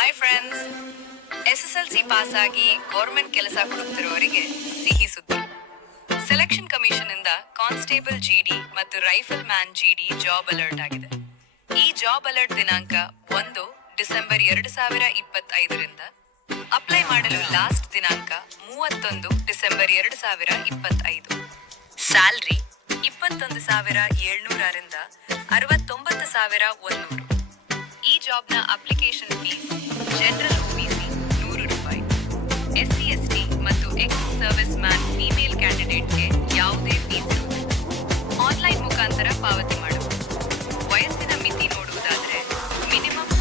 Hi friends, SSLC pass ಆಗಿ government ಕೆಲಸ ಹುಡುಕ್ತಿರೋರಿಗೆ ಸಿಹಿ ಸುದ್ದಿ. ಸೆಲೆಕ್ಷನ್ ಕಮಿಷನ್ ಇಂದ ಕಾನ್ಸ್ಟೇಬಲ್ GD ಮತ್ತು rifle man GD job alert ಆಗಿದೆ. ಈ ಜಾಬ್ ಅಲರ್ಟ್ ದಿನಾಂಕ 1 ಡಿಸೆಂಬರ್ 2025ರಿಂದ, ಅಪ್ಲೈ ಮಾಡಲು ಲಾಸ್ಟ್ ದಿನಾಂಕ 31 ಡಿಸೆಂಬರ್ 2025. ಸ್ಯಾಲ್ರಿ 21,700ರಿಂದ 69,100. ಈ ಜಾಬ್ನ ಅಪ್ಲಿಕೇಶನ್ ಫೀಸ್ ಜನರಲ್ OBC 100 ರೂಪಾಯಿ. SC/ST ಮತ್ತು ಎಕ್ಸ್ ಸರ್ವಿಸ್ ಮ್ಯಾನ್ ಫೀಮೇಲ್ ಕ್ಯಾಂಡಿಡೇಟ್ಗೆ ಯಾವುದೇ ಫೀಸ್ ಇರುವುದಿಲ್ಲ. ಆನ್ಲೈನ್ ಮುಖಾಂತರ ಪಾವತಿ ಮಾಡಬಹುದು. ವಯಸ್ಸಿನ ಮಿತಿ ನೋಡುವುದಾದರೆ ಮಿನಿಮಮ್